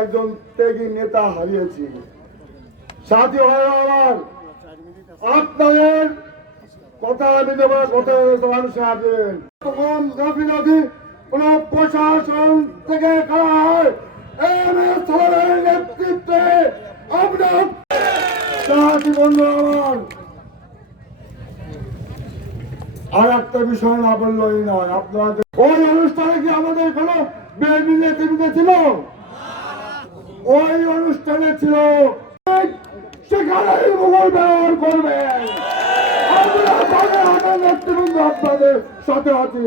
একজন ত্যাগী নেতা হারিয়েছি। সাথী হয় আমার আপনাদের কথা আমি দেবো কথা মানুষ আসবেন তখন কোন প্রশাসন থেকে নেতৃত্বে আপনার বন্ধু আমার। আর একটা বিষয় না নয়, আপনাদের ওই অনুষ্ঠানে কি আমাদের কোনো বিএনপি নেতৃত্ব ছিল? ওই অনুষ্ঠানে ছিল সেখানে মুঘল ব্যবহার করবেন নেতৃবৃন্দ আপনাদের সাথে আছি।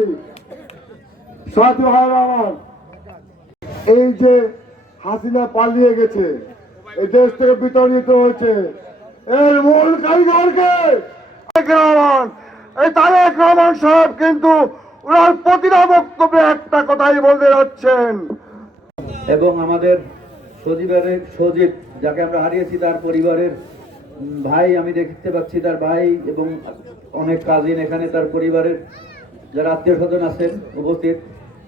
সাথে হয় আমার, এই যে হাসিনা পালিয়ে গেছে, এই দেশ থেকে হয়েছে, এর মূল কারিগরকে এই তারেক রহমান সাহেব কিন্তু ওনার প্রতিটা বক্তব্যে একটা কথাই বলতে যাচ্ছেন। এবং আমাদের সজীবের সজীব যাকে আমরা হারিয়েছি তার পরিবারের ভাই আমি দেখতে পাচ্ছি তার ভাই এবং অনেক কাজিন এখানে তার পরিবারের যারা আত্মীয় স্বজন আছেন উপস্থিত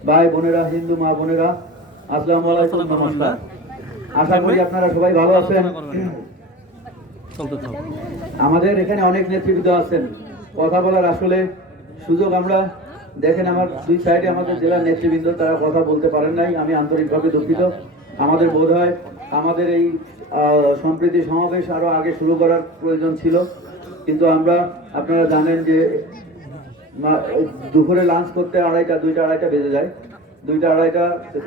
ভাই বোনেরা হিন্দু মা বোনেরা আসসালামু আলাইকুম নমস্কার। আশা করি আপনারা সবাই ভালো আছেন। আমাদের এখানে অনেক নেতৃবৃন্দ আছেন। কথা বলার আসলে সুযোগ আমরা দেখেন আমার দুই সাইডে আমাদের জেলার নেতৃবৃন্দ তারা কথা বলতে পারেন নাই। আমি আন্তরিকভাবে দুঃখিত। আমাদের বোধ হয় আমাদের এই সম্প্রীতি সমাবেশ আরও আগে শুরু করার প্রয়োজন ছিল। কিন্তু আমরা, আপনারা জানেন যে দুপুরে লাঞ্চ করতে আড়াইটা, দুইটা, আড়াইটা বেজে যায়। দুইটা, আড়াইটা,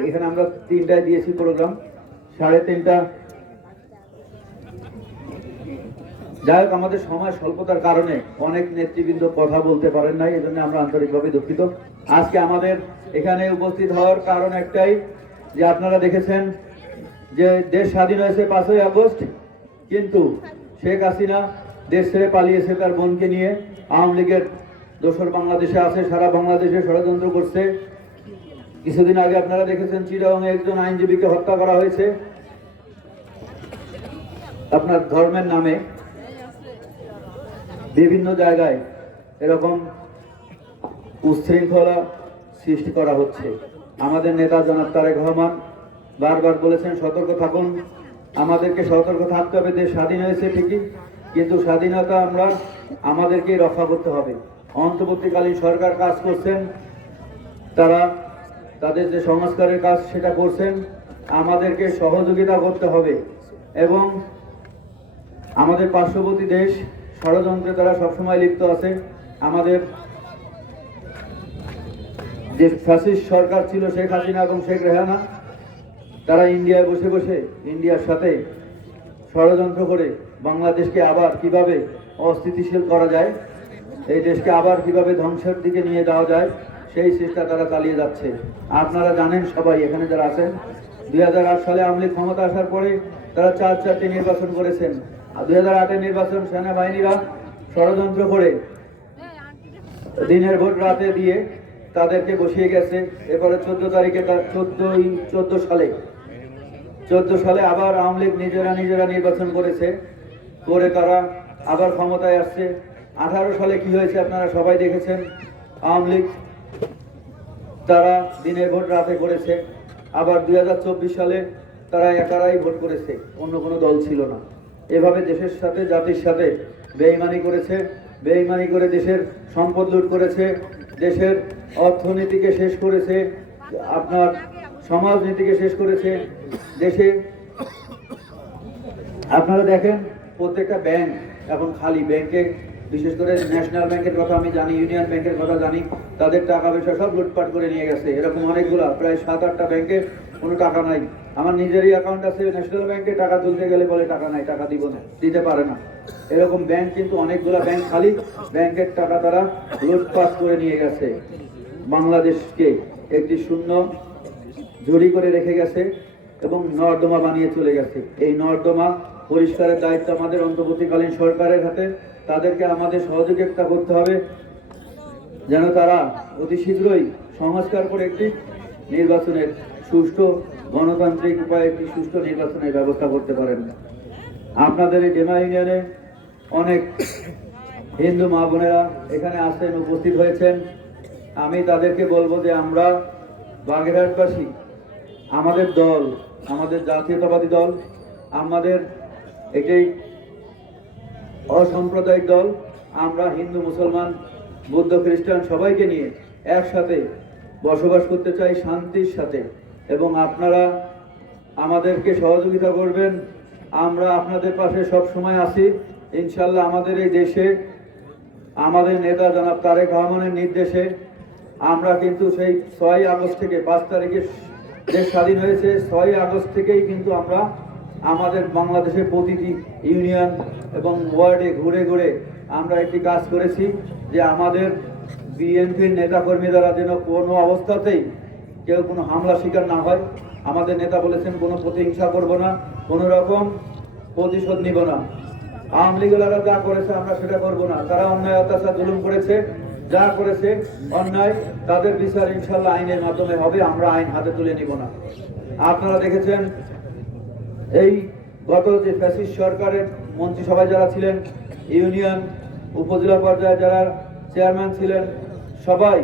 এখানে আমরা তিনটায় দিয়েছি প্রোগ্রাম সাড়ে তিনটা। যাই হোক, আমাদের সময় স্বল্পতার কারণে অনেক নেতৃবৃন্দ কথা বলতে পারেন নাই, এজন্য আমরা আন্তরিকভাবে দুঃখিত। আজকে আমাদের এখানে উপস্থিত হওয়ার কারণ একটাই যে আপনারা দেখেছেন যে দেশ স্বাধীন হয়েছে পাঁচই আগস্ট, কিন্তু শেখ হাসিনা দেশ ছেড়ে পালিয়েছে তার বোনকে নিয়ে। আওয়ামী লীগের দোসর বাংলাদেশে আছে, সারা বাংলাদেশে ষড়যন্ত্র করছে। কিছুদিন আগে আপনারা দেখেছেন চিরাঙে একজন আইনজীবীকে হত্যা করা হয়েছে। আপনার ধর্মের নামে বিভিন্ন জায়গায় এরকম উচ্ছৃঙ্খলা সৃষ্টি করা হচ্ছে। আমাদের নেতা জনাব তারেক রহমান বারবার বলেছেন, সতর্ক থাকুন। আমাদেরকে সতর্ক থাকতে হবে, দেশ স্বাধীন হয়েছে ঠিকই, কিন্তু স্বাধীনতা আমরা, আমাদেরকে রক্ষা করতে হবে। অন্তর্বর্তীকালীন সরকার কাজ করছেন, তারা তাদের যে সংস্কারের কাজ সেটা করছেন, আমাদেরকে সহযোগিতা করতে হবে এবং আমাদের পার্শ্ববর্তী দেশ, ষড়যন্ত্রে তারা সবসময় লিপ্ত আছে। আমাদের যে ফ্যাসিস্ট সরকার ছিল শেখ হাসিনা এবং শেখ রেহানা, তারা ইন্ডিয়ায় বসে বসে, ইন্ডিয়ার সাথে ষড়যন্ত্র করে বাংলাদেশকে আবার কীভাবে অস্থিতিশীল করা যায়, এই দেশকে আবার কীভাবে ধ্বংসের দিকে নিয়ে যাওয়া যায়, সেই চেষ্টা তারা চালিয়ে যাচ্ছে। আপনারা জানেন সবাই এখানে যারা আছেন, দুই হাজার আট সালে আওয়ামী ক্ষমতা আসার পরে তারা চার চারটি নির্বাচন করেছেন। আর দুই হাজার আটের নির্বাচন সেনাবাহিনীরা ষড়যন্ত্র করে দিনের ভোট রাতে দিয়ে তাদেরকে বসিয়ে গেছে। এরপরে চোদ্দ তারিখে চোদ্দই, চোদ্দ সালে চোদ্দ সালে আবার আওয়ামী লীগ নিজেরা নিজেরা নির্বাচন করেছে। করে তারা আবার ক্ষমতায় আসছে। আঠারো সালে কি হয়েছে আপনারা সবাই দেখেছেন। আওয়ামী লীগ তারা দিনের ভোট রাতে করেছে। আবার দু হাজার চব্বিশ সালে তারা একারাই ভোট করেছে। অন্য কোনো দল ছিল না। এভাবে দেশের সাথে, জাতির সাথে বেইমানি করেছে। বেইমানি করে দেশের সম্পদ লুট করেছে। দেশের অর্থনীতিকে শেষ করেছে, আপনার সমাজনীতিকে শেষ করেছে, দেশে আপনারা দেখেন প্রত্যেকটা ব্যাংক এখন খালি ব্যাংকে বিশেষ করে ন্যাশনাল ব্যাংকের কথা আমি জানি ইউনিয়ন ব্যাংকের কথা জানি, তাদের টাকা পয়সা সব লুটপাট করে নিয়ে গেছে। এরকম অনেকগুলা, প্রায় সাত আটটা ব্যাংকে কোনো টাকা নাই। আমার নিজেরই অ্যাকাউন্ট আছে ন্যাশনাল ব্যাংকে টাকা তুলতে গেলে বলে টাকা নাই, টাকা দিব না, দিতে পারে না। এরকম ব্যাংক কিন্তু অনেকগুলা ব্যাংক খালি ব্যাংকের টাকা তারা লুটপাট করে নিয়ে গেছে। বাংলাদেশকে একটি শূন্য জড়ি করে রেখে গেছে এবং নর্দমা বানিয়ে চলে গেছে। এই নর্দমা পরিষ্কারের দায়িত্ব আমাদের অন্তর্বর্তীকালীন সরকারের হাতে। তাদেরকে আমাদের সহযোগিতা করতে হবে যেন তারা অতি শীঘ্রই সংস্কার করে একটি নির্বাচনের সুষ্ঠু গণতান্ত্রিক উপায়ে একটি সুষ্ঠু নির্বাচনের ব্যবস্থা করতে পারেন। আপনাদের এই ডেমা ইউনিয়নে অনেক হিন্দু মা বোনেরা এখানে আসেন, উপস্থিত হয়েছেন। আমি তাদেরকে বলব যে আমরা বাগেরহাটবাসী, আমাদের দল, আমাদের জাতীয়তাবাদী দল, আমাদের একটি অসাম্প্রদায়িক দল, আমরা হিন্দু, মুসলমান, বৌদ্ধ, খ্রিস্টান সবাইকে নিয়ে একসাথে বসবাস করতে চাই শান্তির সাথে। এবং আপনারা আমাদেরকে সহযোগিতা করবেন। আমরা আপনাদের পাশে সব সময় আছি। ইনশাল্লাহ আমাদের এই দেশে, আমাদের নেতা জনাব তারেক রহমানের নির্দেশে আমরা কিন্তু সেই ছয় আগস্ট থেকে পাঁচ তারিখে দেশ স্বাধীন হয়েছে। ছয় আগস্ট থেকেই কিন্তু আমরা আমাদের বাংলাদেশের প্রতিটি ইউনিয়ন এবং ওয়ার্ডে ঘুরে ঘুরে আমরা একটি কাজ করেছি যে আমাদের বিএনপির নেতাকর্মী দ্বারা যেন কোনো অবস্থাতেই কেউ কোনো হামলা শিকার না হয়। আমাদের নেতা বলেছেন, কোনো প্রতিহিংসা করব না। কোনো রকম প্রতিশোধ নিব না। আওয়ামী লীগেরা যা করেছে আমরা সেটা করব না। তারা অন্যায়, অত্যাচার, জুলুম করেছে, যা করেছে, অন্যায়, তাদের বিচার ইনশাল্লাহ আইনের মাধ্যমে হবে, আমরা আইন হাতে তুলে নিব না। আপনারা দেখেছেন, এই গত যে ফ্যাসিস্ট সরকারের মন্ত্রিসভায় যারা ছিলেন, ইউনিয়ন, উপজেলা পর্যায়ে যারা চেয়ারম্যান ছিলেন, সবাই,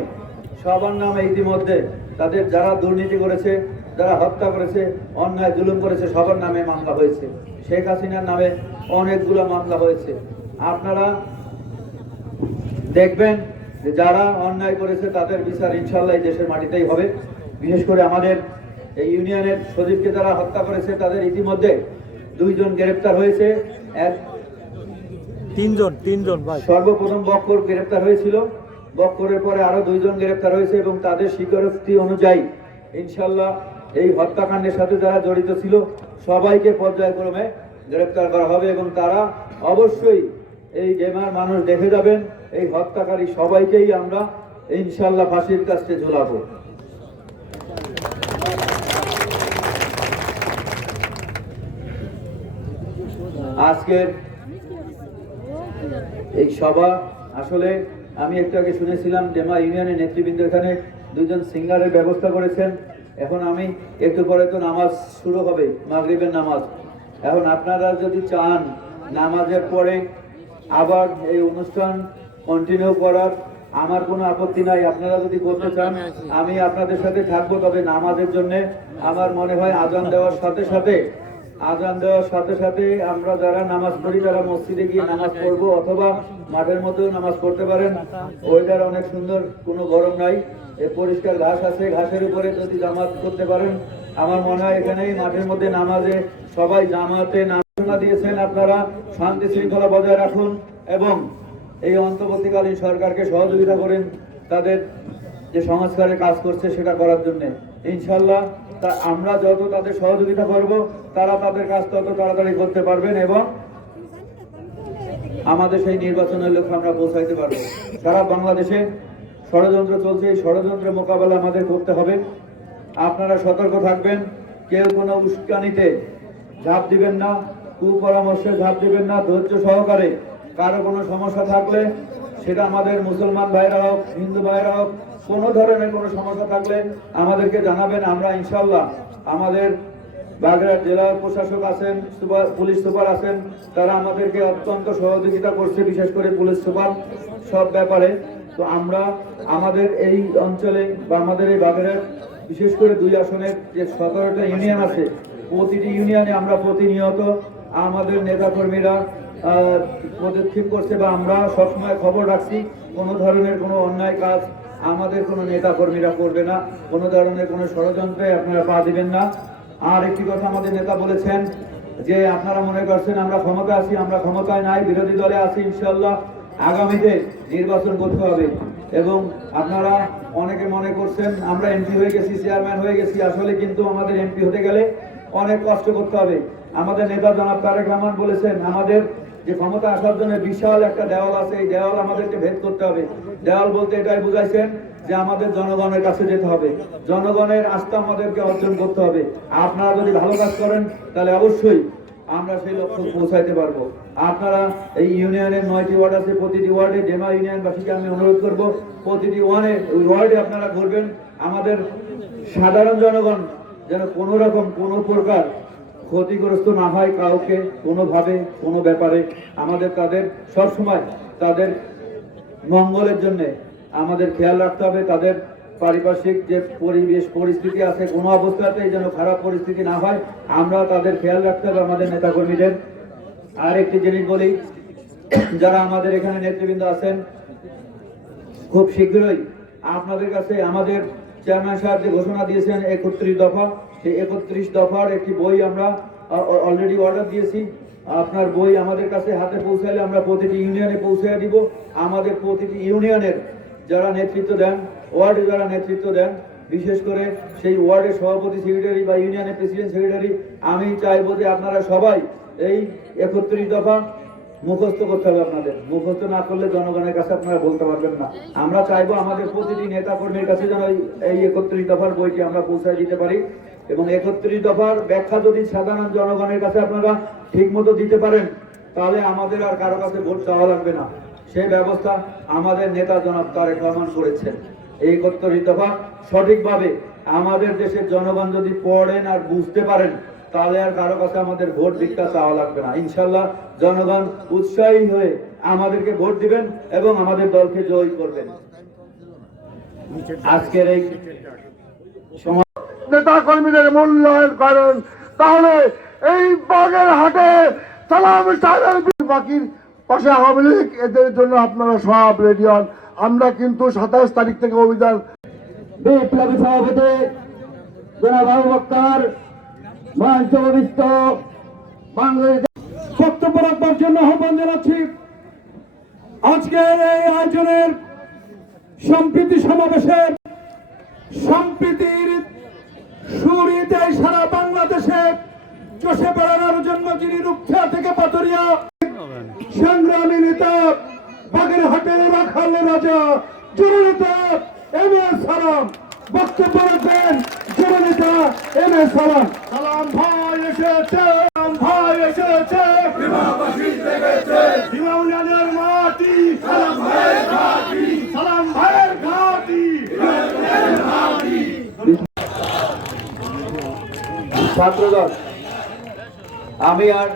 সবার নামে ইতিমধ্যে তাদের যারা দুর্নীতি করেছে যারা হত্যা করেছে অন্যায় জুলুম করেছে সবার নামে মামলা হয়েছে। শেখ হাসিনার নামে অনেকগুলো মামলা হয়েছে। আপনারা দেখবেন যে যারা অন্যায় করেছে তাদের বিচার ইনশাল্লাহ এই দেশের মাটিতেই হবে। বিশেষ করে আমাদের এই ইউনিয়নের সজীবকে যারা হত্যা করেছে তাদের ইতিমধ্যে দুইজন গ্রেপ্তার হয়েছে। এক তিনজন তিনজন সর্বপ্রথম বক্কর গ্রেপ্তার হয়েছিল। বক্করের পরে আরও দুইজন গ্রেপ্তার হয়েছে এবং তাদের স্বীকারোক্তি অনুযায়ী ইনশাল্লাহ এই হত্যাকাণ্ডের সাথে যারা জড়িত ছিল, সবাইকে পর্যায়ক্রমে গ্রেপ্তার করা হবে এবং তারা অবশ্যই এই গেমার মানুষ দেখে যাবেন। এই হত্যাকারী সবাইকেই আমরা ইনশাল্লাহ ফাঁসির কাছে ঝোলাবো। আজকের এই সভা, আসলে আমি একটু আগে শুনেছিলাম, ডেমা ইউনিয়নের নেতৃবৃন্দ এখানে দুজন সিঙ্গারের ব্যবস্থা করেছেন। এখন আমি একটু পরে তো নামাজ শুরু হবে, মাগরিবের নামাজ। এখন আপনারা যদি চান নামাজের পরে আবার এই অনুষ্ঠান কন্টিনিউ করার, আমার কোনো আপত্তি নাই। আপনারা যদি করতে চান, আমি আপনাদের সাথে থাকব, তবে নামাজের জন্য আমার মনে হয় আজান দেওয়ার সাথে সাথে আজান দেওয়ার সাথে সাথে আমরা যারা নামাজ পড়ি তারা মসজিদে গিয়ে নামাজ পড়ব অথবা মাঠের মধ্যেও নামাজ পড়তে পারেন ওয়েদার অনেক সুন্দর, কোনো গরম নাই। এ পরিষ্কার ঘাস আছে, ঘাসের উপরে যদি জামাত করতে পারেন, আমার মনে হয় এখানেই মাঠের মধ্যে নামাজে সবাই জামাতে নামা দিয়েছেন আপনারা, শান্তি শৃঙ্খলা বজায় রাখুন এবং এই অন্তর্বর্তীকালীন সরকারকে সহযোগিতা করেন, তাদের যে সংস্কারের কাজ করছে সেটা করার জন্য। ইনশাল্লাহ তা আমরা যত তাদের সহযোগিতা করব, তারা তাদের কাজ তত তাড়াতাড়ি করতে পারবেন এবং আমাদের সেই নির্বাচনের লক্ষ্যে আমরা পৌঁছাইতে পারব। সারা বাংলাদেশে ষড়যন্ত্র চলছে, এই ষড়যন্ত্রের মোকাবেলা আমাদের করতে হবে। আপনারা সতর্ক থাকবেন, কেউ কোনো উস্কানিতে ঝাঁপ দিবেন না, কুপরামর্শে ঝাঁপ দিবেন না, ধৈর্য সহকারে। কারও কোনো সমস্যা থাকলে সেটা আমাদের মুসলমান ভাইরা হোক, হিন্দু ভাইরা হোক কোনো ধরনের কোনো সমস্যা থাকলে আমাদেরকে জানাবেন, আমরা ইনশাল্লাহ আমাদের বাগেরহাট জেলা প্রশাসক আছেন, সুপার, পুলিশ সুপার আছেন, তারা আমাদেরকে অত্যন্ত সহযোগিতা করছে, বিশেষ করে পুলিশ সুপার সব ব্যাপারে। তো আমরা আমাদের এই অঞ্চলে বা আমাদের এই বাগেরহাট, বিশেষ করে দুই আসনের যে সতেরোটা ইউনিয়ন আছে, প্রতিটি ইউনিয়নে আমরা প্রতিনিয়ত আমাদের নেতাকর্মীরা পদক্ষেপ করছে বা আমরা সবসময় খবর রাখছি, কোনো ধরনের কোনো অন্যায় কাজ আমাদের কোনো নেতাকর্মীরা করবে না। কোনো ধরনের কোনো ষড়যন্ত্রে আপনারা পা দিবেন না। আর একটি কথা আমাদের নেতা বলেছেন যে, আপনারা মনে করছেন আমরা ক্ষমতা আছি, আমরা ক্ষমতায় নাই, বিরোধী দলে আছি ইনশাল্লাহ আগামীতে নির্বাচন করতে হবে। এবং আপনারা অনেকে মনে করছেন আমরা এমপি হয়ে গেছি, চেয়ারম্যান হয়ে গেছি, আসলে কিন্তু আমাদের এমপি হতে গেলে অনেক কষ্ট করতে হবে। আমাদের নেতা জনাব তারেক রহমান বলেছেন, আমাদের যে ক্ষমতা আসার জন্য বিশাল একটা দেওয়াল আছে, এই দেওয়াল আমাদেরকে ভেদ করতে হবে। দেওয়াল বলতে এটাই বুঝাইছেন যে আমাদের জনগণের কাছে যেতে হবে। জনগণের আস্থা আমাদেরকে অর্জন করতে হবে। আপনারা যদি ভালো কাজ করেন, তাহলে অবশ্যই আমরা সেই লক্ষ্য পৌঁছাইতে পারব। আপনারা এই ইউনিয়নের নয়টি ওয়ার্ড আছে, প্রতিটি ওয়ার্ডে ডেমা ইউনিয়নবাসীকে আমি অনুরোধ করব, প্রতিটি ওই ওয়ার্ডে আপনারা ঘুরবেন। আমাদের সাধারণ জনগণ যেন কোনো রকম কোনো প্রকার ক্ষতিগ্রস্ত না হয় কাউকে কোনোভাবে, কোনো ব্যাপারে। আমাদের তাদের সবসময় তাদের মঙ্গলের জন্য আমাদের খেয়াল রাখতে হবে। তাদের পারিপার্শ্বিক যে পরিবেশ, পরিস্থিতি আছে, কোনো অবস্থাতেই যেন খারাপ পরিস্থিতি না হয়, আমরা তাদের খেয়াল রাখতে হবে আমাদের নেতাকর্মীদের। আর একটি জিনিস বলি, যারা আমাদের এখানে নেতৃবৃন্দ আছেন, খুব শীঘ্রই আপনাদের কাছে আমাদের চেয়ারম্যান সাহেব যে ঘোষণা দিয়েছেন একত্রিশ দফা সেই একত্রিশ দফার একটি বই আমরা অলরেডি অর্ডার দিয়েছি। আপনার বই আমাদের কাছে হাতে পৌঁছালে আমরা প্রতিটি ইউনিয়নে পৌঁছে দিব। আমাদের প্রতিটি ইউনিয়নের যারা নেতৃত্ব দেন, ওয়ার্ডে যারা নেতৃত্ব দেন, বিশেষ করে সেই ওয়ার্ডের সভাপতি সেক্রেটারি বা ইউনিয়নের প্রেসিডেন্ট সেক্রেটারি আমি চাইব যে আপনারা সবাই এই একত্রিশ দফা মুখস্থ করতে হবে আপনাদের। মুখস্থ না করলে জনগণের কাছে আপনারা বলতে পারবেন না। আমরা চাইব আমাদের প্রতিটি নেতা কর্মীর কাছে যেন এই একত্রিশ দফার বইটি আমরা পৌঁছায় দিতে পারি। এবং একত্রিশ দফার ব্যাখ্যা যদি সাধারণ জনগণের কাছে আপনারা ঠিক মতো দিতে পারেন, তাহলে আমাদের আর কারও কাছে ভোট চাওয়া লাগবে না। সেই ব্যবস্থা আমাদের নেতা জনাব তারেক রহমান করেছেন। এই একত্রিশ দফা সঠিকভাবে আমাদের দেশের জনগণ যদি পড়েন আর বুঝতে পারেন, তাহলে আর কারও কাছে আমাদের ভোট ভিক্ষা চাওয়া লাগবে না। ইনশাল্লাহ জনগণ উৎসাহী হয়ে আমাদেরকে ভোট দিবেন এবং আমাদের দলকে জয়ী করবেন। আজকের এই সময় নেতা কর্মীদের মূল্যায়ন করেন তাহলে এই বাগের হাটে সালাম বাকির পাশে আওয়ামী লীগ, এদের জন্য আপনারা সব রেডি হন। আমরা কিন্তু সাতাশ তারিখ থেকে অভিযান বিপ্লবী সভাপতি জনাব আবু বাংলাদেশ বক্তব্য রাখবার জন্য আহ্বান জানাচ্ছি। আজকের এই আয়োজনের সম্প্রীতি সমাবেশের সম্প্রীতির সুরিতে সারা বাংলাদেশে চষে বেড়ানোর জন্য যিনি রুক্ষা থেকে পাথরিয়া, সংগ্রামী নেতা, বাগেরহাটের রাখাল রাজা, জননেতা এম এ সালাম, বক্তব্য রাখবেন জননেতা এম এ সালাম। সালাম ভাই এসেছে সালাম ভাই এসেছে বিমানের মাটি সালাম ভাইয়ের ঘাটি সালাম ভাইয়ের ঘাটি ছাত্রদল। আমি আর